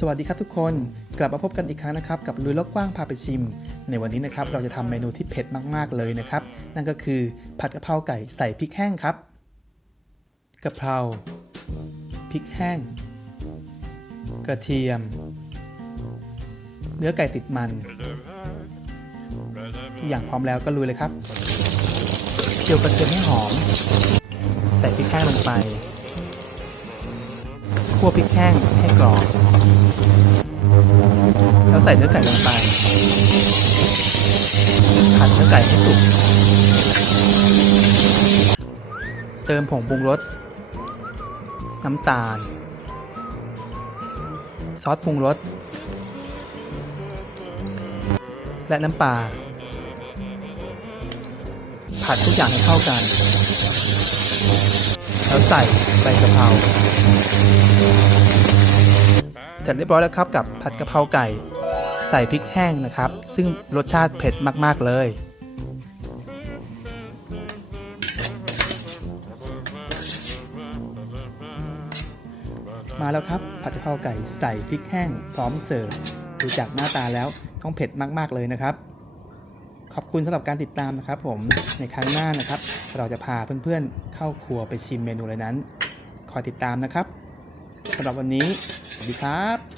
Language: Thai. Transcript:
สวัสดีครับทุกคนกลับมาพบกันอีกครั้งนะครับกับลุยโลกกว้างพาไปชิม ในวันนี้นะครับเราจะทำเมนูที่เผ็ดมากๆเลยนะครับ นั่นก็คือผัดกะเพราไก่ใส่พริกแห้งครับกะเพราพริกแห้ง กระเทียม เนื้อไก่ติดมันทุกอย่างพร้อมแล้วก็ลุยเลยครับเจียวกระเทียมให้หอม ใส่พริกแห้งลงไป วพริกแห้งให้กรอบแล้วใส่เนื้อไก่ลงไปผัดเนื้อไก่ให้สุก เติมผงปรุงรส น้ำตาล ซอสปรุงรส และน้ำปลา ผัดทุกอย่างให้เข้ากัน แล้วใส่ใบกะเพรา เสร็จเรียบร้อยแล้วครับกับผัดกะเพราไก่ ใส่พริกแห้งนะครับ ซึ่งรสชาติเผ็ดมาก ๆ เลยมาแล้วครับผัดกะเพราไก่ใส่พริกแห้งพร้อมเสิร์ฟดูจากหน้าตาแล้วต้องเผ็ดมาก ๆ เลยนะครับ ขอบคุณสำหรับการติดตามนะครับ ผมในครั้งหน้านะครับ เราจะพาเพื่อนๆเข้าครัวไปชิมเมนูอะไรนั้น อยติดตามนะครับสำหรับวันนี้ สวัสดีครับ